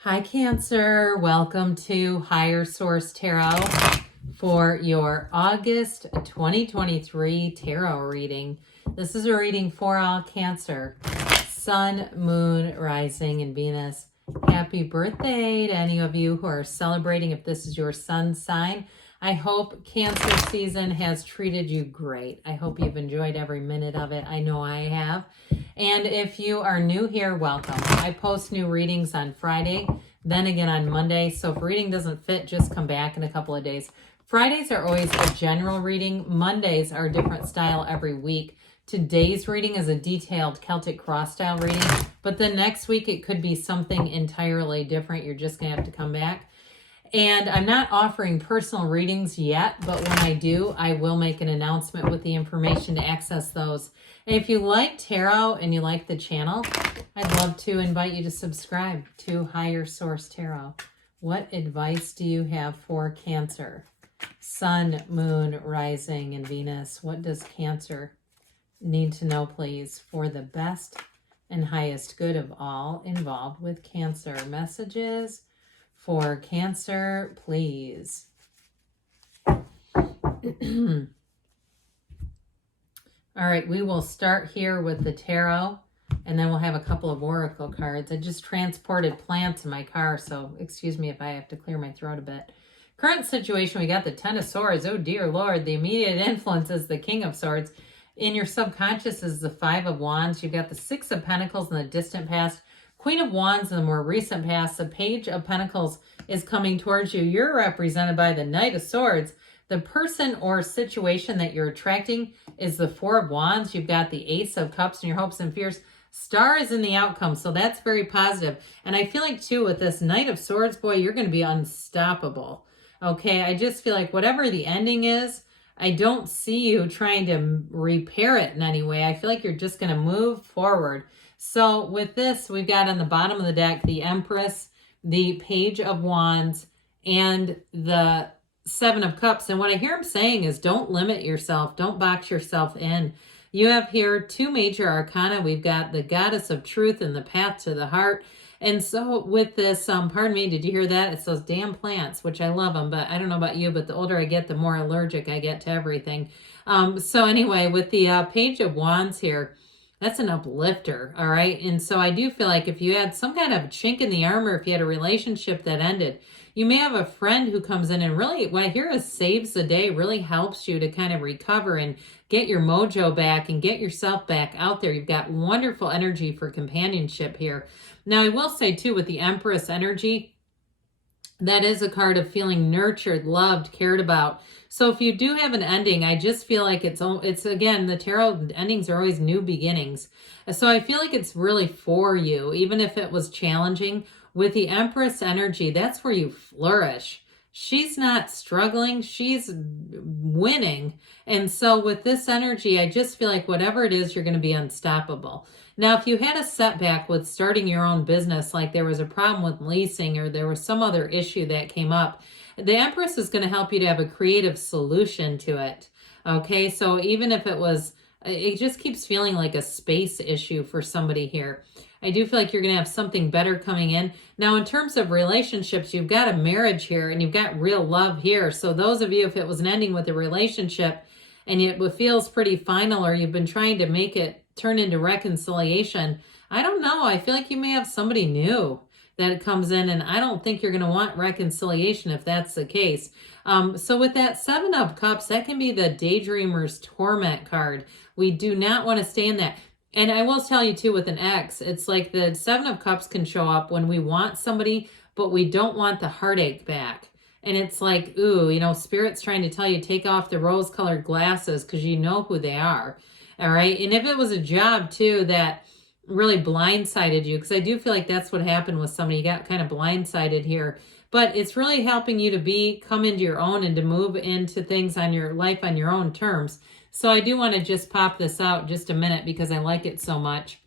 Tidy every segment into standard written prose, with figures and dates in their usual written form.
Hi, Cancer. Welcome to Higher Source Tarot for your August 2023 tarot reading. This is a reading for all Cancer, Sun, Moon, Rising, and Venus. Happy birthday to any of you who are celebrating if this is your sun sign. I hope Cancer season has treated you great. I hope you've enjoyed every minute of it. I know I have. And if you are new here, welcome. I post new readings on Friday, then again on Monday. So if reading doesn't fit, just come back in a couple of days. Fridays are always a general reading. Mondays are a different style every week. Today's reading is a detailed Celtic cross style reading, but then next week it could be something entirely different. You're just going to have to come back. And I'm not offering personal readings yet, but when I do, I will make an announcement with the information to access those. And if you like tarot and you like the channel, I'd love to invite you to subscribe to Higher Source Tarot. What advice do you have for Cancer? Sun, Moon, Rising, and Venus. What does Cancer need to know, please, for the best and highest good of all involved with Cancer? Messages for Cancer, please. All right, we will start here with the tarot, and then we'll have a couple of oracle cards. I just transported plants in my car, so excuse me if I have to clear my throat a bit. Current situation, we got the Ten of Swords. Oh, dear Lord. The immediate influence is the King of Swords. In your subconscious is the Five of Wands. You've got the Six of Pentacles in the distant past, Queen of Wands in the more recent past. The Page of Pentacles is coming towards you. You're represented by the Knight of Swords. The person or situation that you're attracting is the Four of Wands. You've got the Ace of Cups and your hopes and fears. Star is in the outcome, so that's very positive. And I feel like, too, with this Knight of Swords, boy, you're going to be unstoppable. Okay, I just feel like whatever the ending is, I don't see you trying to repair it in any way. I feel like you're just going to move forward. So with this, we've got on the bottom of the deck the Empress, the Page of Wands, and the Seven of Cups. And what I hear him saying is don't limit yourself. Don't box yourself in. You have here two major arcana. We've got the Goddess of Truth and the Path to the Heart. And so with this, pardon me, did you hear that? It's those damn plants, which I love them, but I don't know about you, but the older I get, the more allergic I get to everything. So anyway, with the Page of Wands here, that's an uplifter, all right? And so I do feel like if you had some kind of chink in the armor, if you had a relationship that ended, you may have a friend who comes in and really, what I hear is saves the day, really helps you to kind of recover and get your mojo back and get yourself back out there. You've got wonderful energy for companionship here. Now, I will say, too, with the Empress energy, that is a card of feeling nurtured, loved, cared about. So if you do have an ending, I just feel like it's again, the tarot endings are always new beginnings. So I feel like it's really for you, even if it was challenging. With the Empress energy, that's where you flourish. She's not struggling, she's winning. And so with this energy, I just feel like whatever it is, you're going to be unstoppable. Now, if you had a setback with starting your own business, like there was a problem with leasing or there was some other issue that came up, the Empress is going to help you to have a creative solution to it. Okay, so even if it just keeps feeling like a space issue for somebody here. I do feel like you're going to have something better coming in. Now, in terms of relationships, you've got a marriage here and you've got real love here. So those of you, if it was an ending with a relationship and it feels pretty final or you've been trying to make it turn into reconciliation, I don't know. I feel like you may have somebody new that comes in, and I don't think you're going to want reconciliation if that's the case. So with that Seven of Cups, that can be the Daydreamer's Torment card. We do not want to stay in that. And I will tell you too, with an ex, it's like the Seven of Cups can show up when we want somebody, but we don't want the heartache back. And it's like, ooh, Spirit's trying to tell you, take off the rose-colored glasses because you know who they are. All right. And if it was a job too that really blindsided you, because I do feel like that's what happened with somebody, you got kind of blindsided here, but it's really helping you to come into your own and to move into things on your life on your own terms. So I do want to just pop this out just a minute because I like it so much.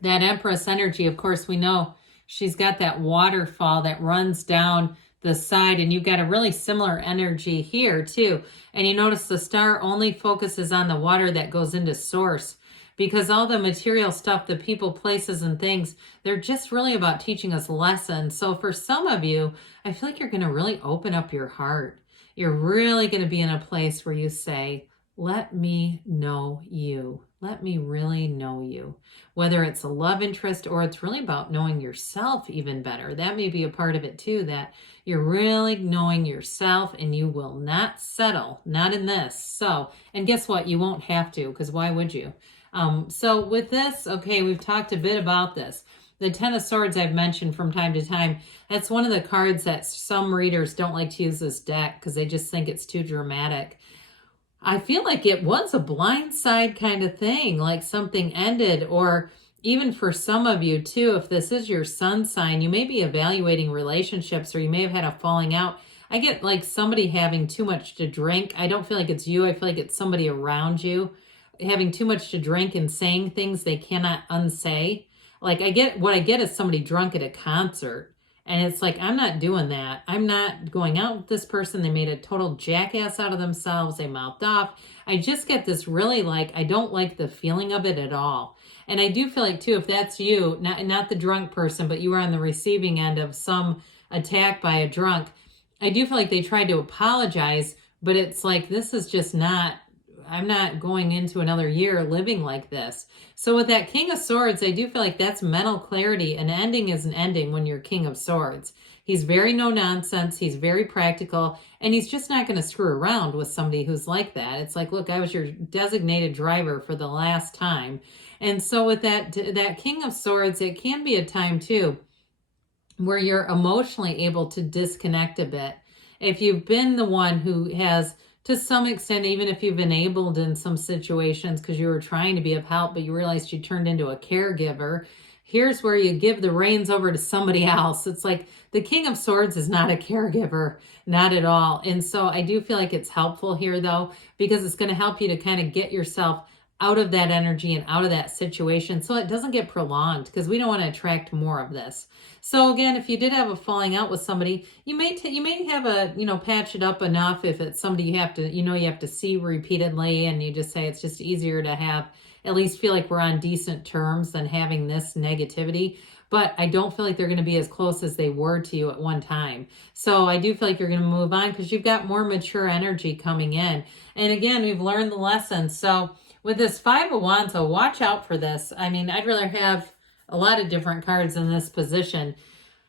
That Empress energy, of course, we know she's got that waterfall that runs down the side, and you've got a really similar energy here too. And you notice the star only focuses on the water that goes into source. because all the material stuff, the people, places, and things, they're just really about teaching us lessons. So for some of you, I feel like you're going to really open up your heart. You're really going to be in a place where you say, let me know you. Let me really know you. Whether it's a love interest or it's really about knowing yourself even better. That may be a part of it too, that you're really knowing yourself and you will not settle, not in this. So, and guess what? You won't have to, because why would you? So with this, okay, we've talked a bit about this. The Ten of Swords I've mentioned from time to time, that's one of the cards that some readers don't like to use this deck because they just think it's too dramatic. I feel like it was a blindside kind of thing, like something ended, or even for some of you too, if this is your sun sign, you may be evaluating relationships or you may have had a falling out. I get like somebody having too much to drink. I don't feel like it's you. I feel like it's somebody around you having too much to drink and saying things they cannot unsay. Like what I get is somebody drunk at a concert. And it's like, I'm not doing that. I'm not going out with this person. They made a total jackass out of themselves. They mouthed off. I just get this really like, I don't like the feeling of it at all. And I do feel like too, if that's you, not the drunk person, but you were on the receiving end of some attack by a drunk, I do feel like they tried to apologize, but it's like, this is just not, I'm not going into another year living like this. So with that King of Swords, I do feel like that's mental clarity. An ending is an ending when you're King of Swords. He's very no nonsense. He's very practical. And he's just not going to screw around with somebody who's like that. It's like, look, I was your designated driver for the last time. And so with that King of Swords, it can be a time too where you're emotionally able to disconnect a bit. If you've been the one who has, to some extent, even if you've enabled in some situations because you were trying to be of help, but you realized you turned into a caregiver, here's where you give the reins over to somebody else. It's like the King of Swords is not a caregiver, not at all. And so I do feel like it's helpful here though, because it's going to help you to kind of get yourself out of that energy and out of that situation so it doesn't get prolonged, because we don't want to attract more of this. So again, if you did have a falling out with somebody, you may have a, patch it up enough if it's somebody you have to see repeatedly, and you just say it's just easier to have, at least feel like we're on decent terms than having this negativity. But I don't feel like they're going to be as close as they were to you at one time. So I do feel like you're going to move on because you've got more mature energy coming in. And again, we've learned the lesson. So with this Five of Wands, so watch out for this. I mean, I'd rather have a lot of different cards in this position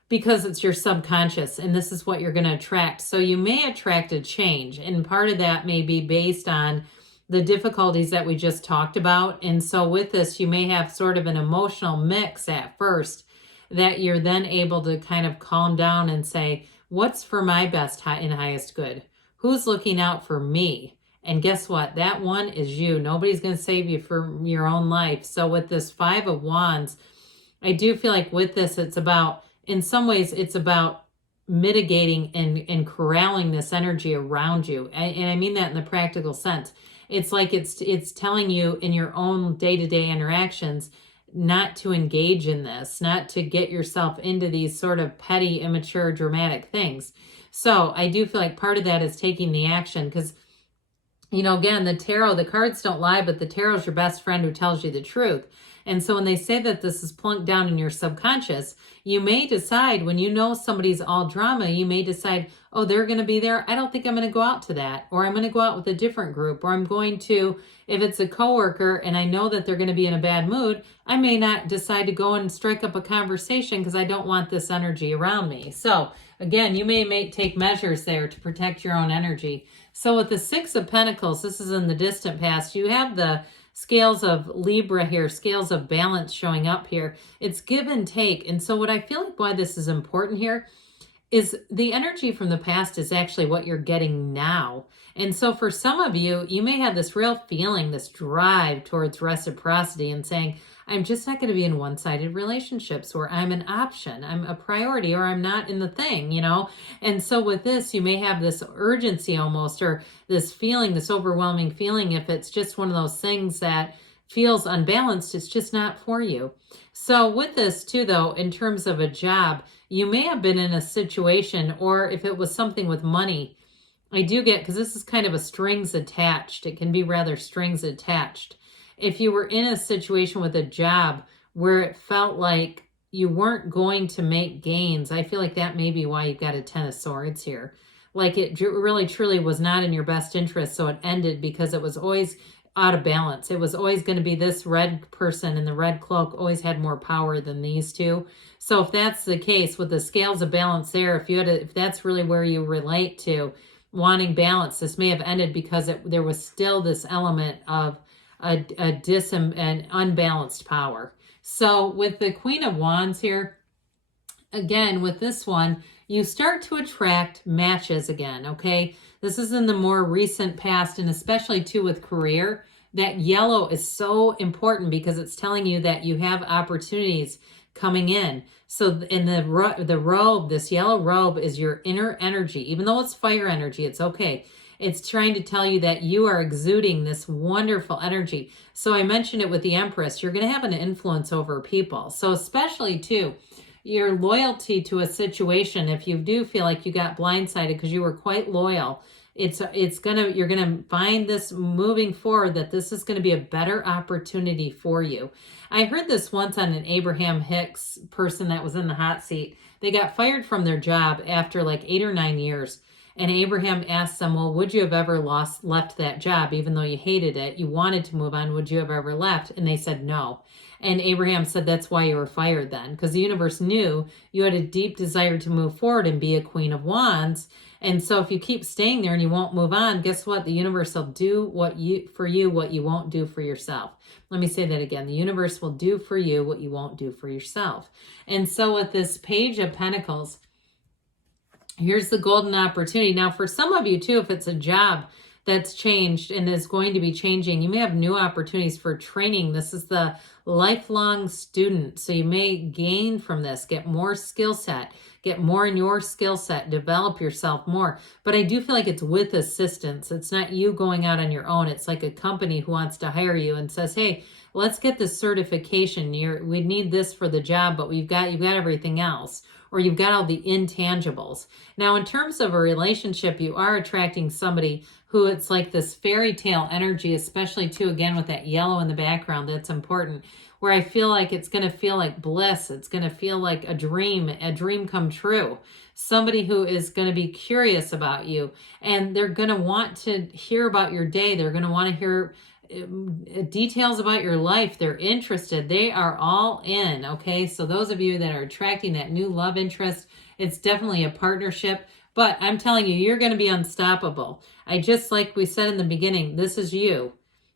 because it's your subconscious and this is what you're going to attract. So you may attract a change, and part of that may be based on the difficulties that we just talked about. And so with this, you may have sort of an emotional mix at first that you're then able to kind of calm down and say, what's for my best and highest good? Who's looking out for me? And guess what? That one is you. Nobody's going to save you from your own life. So with this Five of Wands, I do feel like with this, it's about, in some ways, it's about mitigating and corralling this energy around you. And I mean that in the practical sense. It's like it's telling you in your own day-to-day interactions not to engage in this, not to get yourself into these sort of petty, immature, dramatic things. So I do feel like part of that is taking the action because, again, the tarot, the cards don't lie, but the tarot is your best friend who tells you the truth. And so when they say that this is plunked down in your subconscious, you may decide when you know somebody's all drama, you may decide, oh, they're going to be there. I don't think I'm going to go out to that. Or I'm going to go out with a different group. Or I'm going to, if it's a coworker and I know that they're going to be in a bad mood, I may not decide to go and strike up a conversation because I don't want this energy around me. So again, you may take measures there to protect your own energy. So with the Six of Pentacles, this is in the distant past, you have the scales of Libra here, scales of balance showing up here. It's give and take. And so what I feel like why this is important here is the energy from the past is actually what you're getting now. And so for some of you, you may have this real feeling, this drive towards reciprocity and saying, I'm just not going to be in one-sided relationships where I'm an option, I'm a priority, or I'm not in the thing, And so with this, you may have this urgency almost, or this feeling, this overwhelming feeling, if it's just one of those things that feels unbalanced, it's just not for you. So with this too, though, in terms of a job, you may have been in a situation, or if it was something with money, I do get, because this is kind of a strings attached. It can be rather strings attached. if you were in a situation with a job where it felt like you weren't going to make gains, I feel like that may be why you've got a Ten of Swords here. Like it really truly was not in your best interest, so it ended because it was always out of balance. It was always going to be this red person in the red cloak always had more power than these two. So if that's the case with the scales of balance there, if that's really where you relate to wanting balance, this may have ended because there was still this element of an unbalanced power. So with the Queen of Wands here, again, with this one, you start to attract matches again, okay? This is in the more recent past, and especially too with career. That yellow is so important because it's telling you that you have opportunities coming in. So in the robe, this yellow robe is your inner energy. Even though it's fire energy, it's okay. It's trying to tell you that you are exuding this wonderful energy. So I mentioned it with the Empress. You're going to have an influence over people. So especially too, your loyalty to a situation, if you do feel like you got blindsided because you were quite loyal, you're gonna find this moving forward that this is gonna be a better opportunity for you. I heard this once on an Abraham Hicks person that was in the hot seat. They got fired from their job after like 8 or 9 years. And Abraham asked them, well, would you have ever left that job, even though you hated it? You wanted to move on. Would you have ever left? And they said no. And Abraham said, that's why you were fired then, because the universe knew you had a deep desire to move forward and be a Queen of Wands. And so if you keep staying there and you won't move on, guess what? The universe will do what you won't do for yourself. Let me say that again. The universe will do for you what you won't do for yourself. And so with this Page of Pentacles, here's the golden opportunity. Now, for some of you too, if it's a job that's changed and is going to be changing, you may have new opportunities for training. This is the lifelong student. So you may gain from this, get more skill set, get more in your skill set, develop yourself more. But I do feel like it's with assistance. It's not you going out on your own. It's like a company who wants to hire you and says, hey, let's get this certification. We need this for the job, but you've got everything else. Or you've got all the intangibles. Now, in terms of a relationship, you are attracting somebody who it's like this fairy tale energy, especially too, again, with that yellow in the background, that's important, where I feel like it's going to feel like bliss. It's going to feel like a dream come true. Somebody who is going to be curious about you, and they're going to want to hear about your day. They're going to want to hear details about your life. They're interested. They are all in. Okay. So those of you that are attracting that new love interest, it's definitely a partnership, but I'm telling you, you're going to be unstoppable. Just like we said in the beginning, this is you.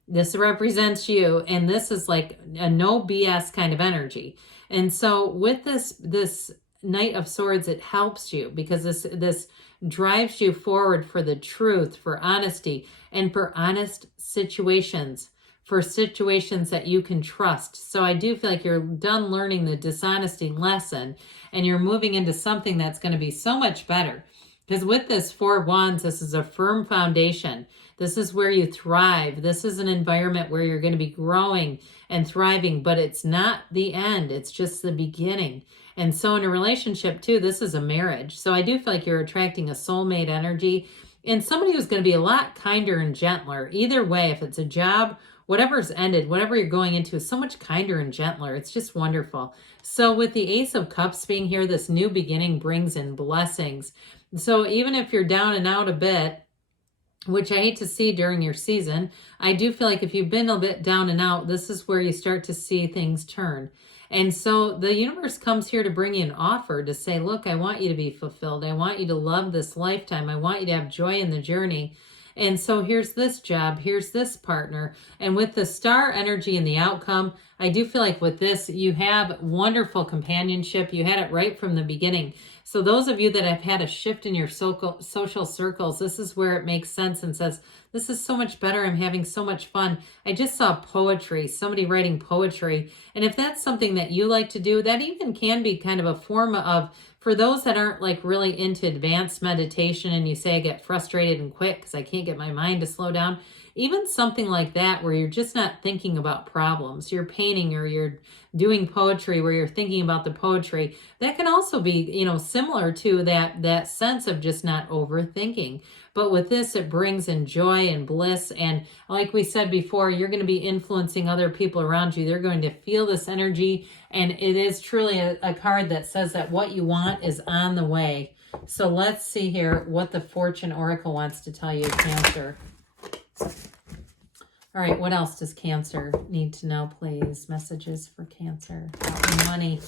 This represents you. And this is like a no BS kind of energy. And so with this Knight of Swords, it helps you because this drives you forward for the truth, for honesty, and for honest situations, for situations that you can trust. So I do feel like you're done learning the dishonesty lesson and you're moving into something that's going to be so much better. Because with this Four of Wands, this is a firm foundation. This is where you thrive. This is an environment where you're going to be growing and thriving, but it's not the end. It's just the beginning. And so in a relationship too, this is a marriage. So I do feel like you're attracting a soulmate energy and somebody who's going to be a lot kinder and gentler. Either way, if it's a job, whatever's ended, whatever you're going into is so much kinder and gentler. It's just wonderful. So with the Ace of Cups being here, this new beginning brings in blessings. So even if you're down and out a bit, which I hate to see during your season, I do feel like if you've been a bit down and out, this is where you start to see things turn. And so the universe comes here to bring you an offer to say, look, I want you to be fulfilled. I want you to love this lifetime. I want you to have joy in the journey. And so here's this job, here's this partner. And with the star energy and the outcome, I do feel like with this, you have wonderful companionship. You had it right from the beginning. So those of you that have had a shift in your social circles, this is where it makes sense and says, this is so much better. I'm having so much fun. I just saw poetry, somebody writing poetry. And if that's something that you like to do, that even can be kind of a form of, for those that aren't like really into advanced meditation and you say I get frustrated and quit because I can't get my mind to slow down, even something like that where you're just not thinking about problems. You're painting or you're doing poetry where you're thinking about the poetry. That can also be, similar to that sense of just not overthinking. But with this, it brings in joy and bliss. And like we said before, you're going to be influencing other people around you. They're going to feel this energy. And it is truly a card that says that what you want is on the way. So let's see here what the Fortune Oracle wants to tell you, Cancer. All right, what else does Cancer need to know, please? Messages for Cancer about money.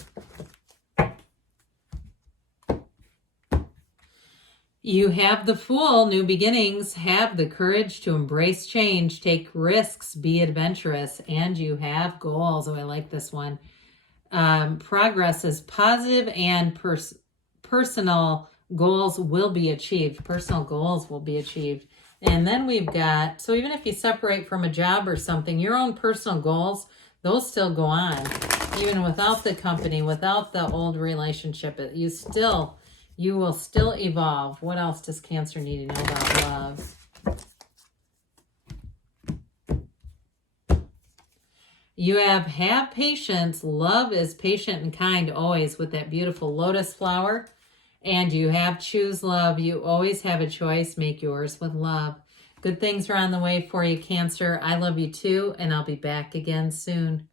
You have the Fool, new beginnings, have the courage to embrace change, take risks, be adventurous, and you have goals. Oh, I like this one. Progress is positive and personal goals will be achieved. Personal goals will be achieved. And then we've got, so even if you separate from a job or something, your own personal goals, those still go on. Even without the company, without the old relationship, you will still evolve. What else does Cancer need to know about love? You have patience. Love is patient and kind always with that beautiful lotus flower. And you have choose love. You always have a choice. Make yours with love. Good things are on the way for you, Cancer. I love you too, and I'll be back again soon.